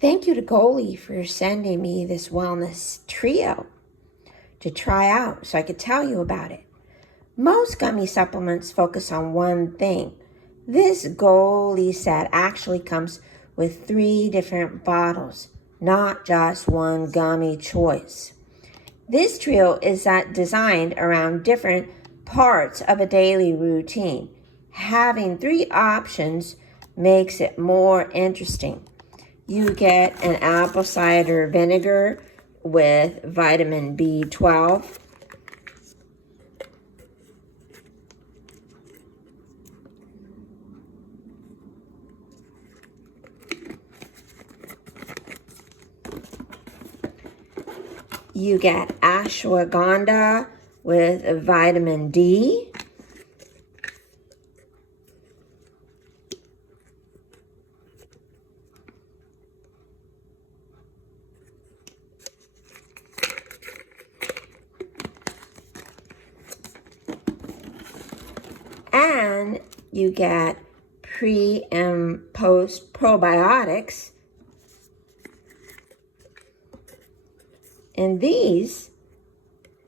Thank you to Goli for sending me this wellness trio to try out so I could tell you about it. Most gummy supplements focus on one thing. This Goli set actually comes with 3 different bottles, not just one gummy choice. This trio is designed around different parts of a daily routine. Having 3 options makes it more interesting. You get an apple cider vinegar with vitamin B12. You get ashwagandha with vitamin D. And you get pre and post probiotics. And these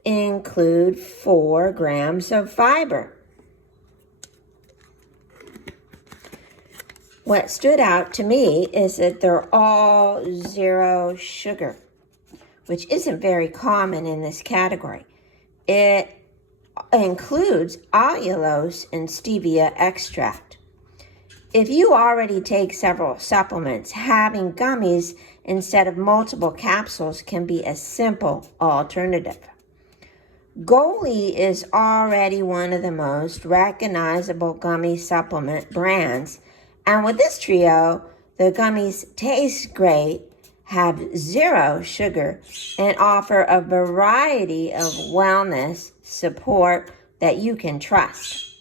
include 4 grams of fiber. What stood out to me is that they're all 0 sugar, which isn't very common in this category. It includes allulose and stevia extract. If you already take several supplements, having gummies instead of multiple capsules can be a simple alternative. Goli is already one of the most recognizable gummy supplement brands, and with this trio, the gummies taste great, have 0 sugar, and offer a variety of wellness support that you can trust.